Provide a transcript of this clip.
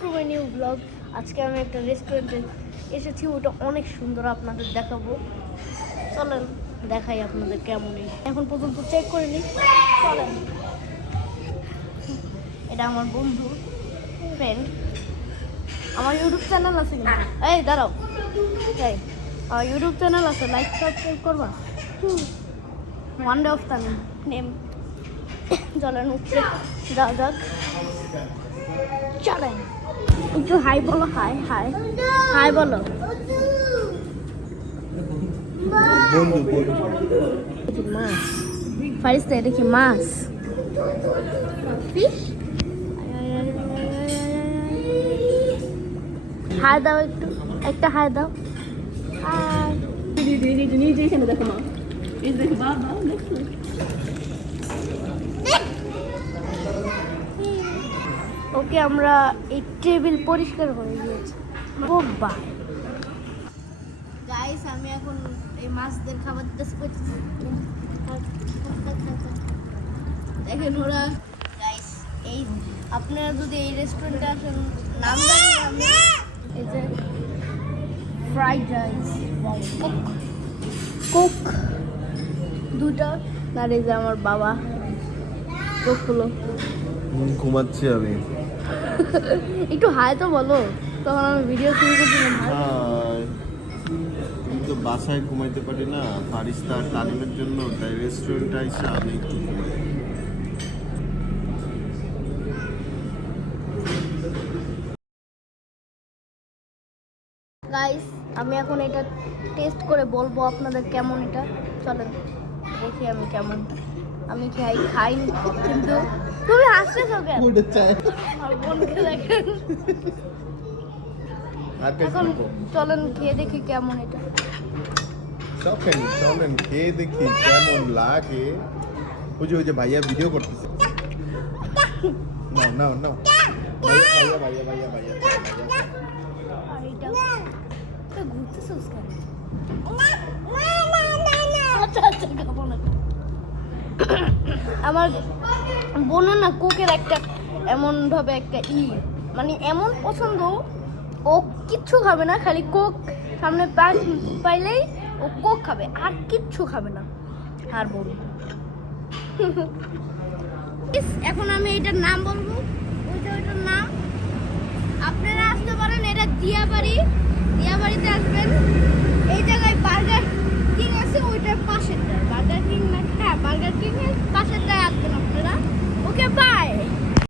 To my new blog. আজকে আমি একটা রেস্টুরেন্টে এসেছি, ওটা অনেক সুন্দর, আপনাদের দেখাবো। চলেন দেখাই আপনাদের কেমনই। এখন পর্যন্ত চেক করে নিই, চলেন। এটা আমার বন্ধু, ফ্রেন্ড। আমার ইউটিউব চ্যানেল আছে কিন্তু, এই দাঁড়াও, এই আমার ইউটিউব চ্যানেল আছে, লাইক সাবস্ক্রাইব করবা। One day of Tamim name. চলেন উপরে যাওয়া যাক, চলেন। একটু হাই বলো, হাই হাই হাই বলো। মাছ ফারিস্তা, এটা কি মাছ? ফিশ। হাই দাও, একটু একটা হাই দাও। হাই। দেখো মা, দেখো বাবা, দেখো। ওকে, আমরা এই টেবিল পরিষ্কার করে দিয়েছি। ও বাহ গাইস, আমি এখন এই মাছদের খাবার দিতেছি। দেখেন ওরা। গাইস, এই আপনারা যদি এই রেস্টুরেন্টে আসেন, নাম জানি না আমি, এই যে ফ্রাইড রাইস, কোক দুটা, আর এই যে আমার বাবা কোক হলো। ঘুমাচ্ছি আমি। একটু হাই তো বলো, তখন আমি ভিডিও শুরু করছিলাম। আমি তো বাসায় ঘুমাইতে পারি না, ফারিস্তা আর তালিমের জন্য, তাই রেস্টুরেন্টে আইসা আমি একটু ঘুমাই। গাইস, আমি এখন এটা টেস্ট করে বলবো আপনাদের কেমন এটা। চলেন দেখি আমি কেমন। আমি খাইনি কিন্তু তুমি হাসতেছো কেন? আমার বোনকে দেখেন। এখন চলেন খেয়ে দেখি কেমন এটা। চলেন খেয়ে দেখি কেমন লাগে। ওই যে ভাইয়া ভিডিও করতেছে। নাও ভাইয়া আর এটা ঘুরতেছিস কেন? আচ্ছা খাবো না। আমার বোনও না কোকের একটা এমন ভাবে একটা মানে এমন পছন্দ, ও কিচ্ছু খাবে না, খালি কোক সামনে পাইলেই ও কোক খাবে, আর কিচ্ছু খাবে না। আর বোন এখন আমি এটার নাম বলবো, ওইটার নাম আপনারা আসতে পারেন। এটা দিয়াবাড়িতে আসবেন। এই জায়গায় বার্গার কিং আছে, ওইটার পাশে বার্গার কিং না, হ্যাঁ বার্গার কিং এর পাশে